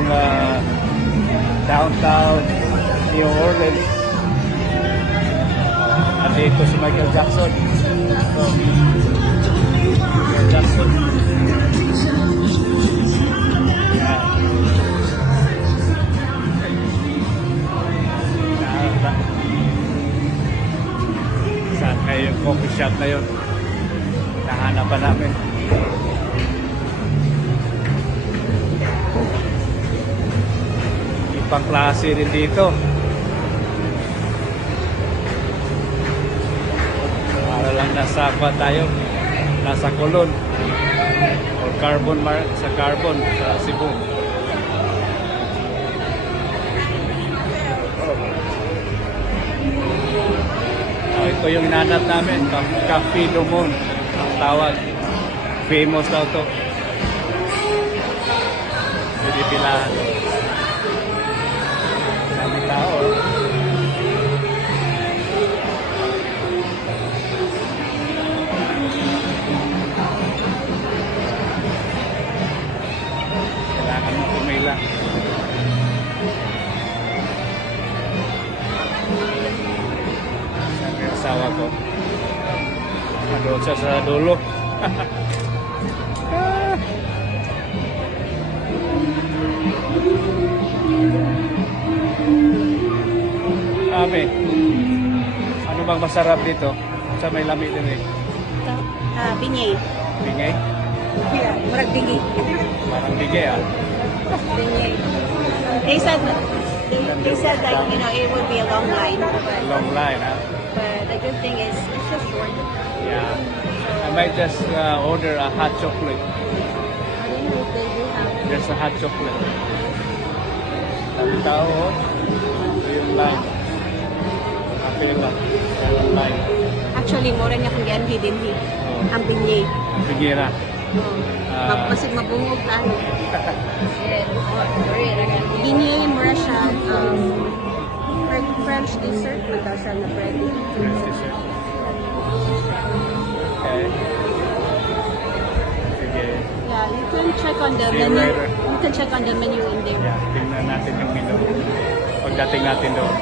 yung downtown New Orleans. Andito si Michael Jackson. So, Michael Jackson. Yan. Saan kayo yung coffee shop na yun? Nahanapan namin. Ibang klase rin dito. Para lang nasa tayo, nasa Colon or sa Carbon sa Cebu. Ito yung inanap namin, Cafe Dumon ang tawag. Famous daw to. Pinipilahan. Dami tao. Kailangan mo pumila. Sabi ang asawa ko. Madoon siya sa dulo. Ame, ano bang masarap dito? Sa may lami din eh. Binyay. Bingay? Yeah, murag bingi. Parang bigay ah. Binyay. They said that, you know, it would be a long line. Long line ah. But the good thing is, it's just short. Yeah. I might just order a hot chocolate. I don't know if they do have. There's a hot chocolate. Dami tao oh. Ito yung line. Kapila. Yung line. Actually, mura niya kung yan hidden he. Oh. Ang binyay. Ang bigira. Magpasig mabungog tayo. Binyay, mura siya. French dessert. Magdaw siya na bread. Okay. Sige. Yeah, you can check on the See you menu. later. You can check on the menu in there. Yeah, tingnan natin yung menu. Pagdating natin doon.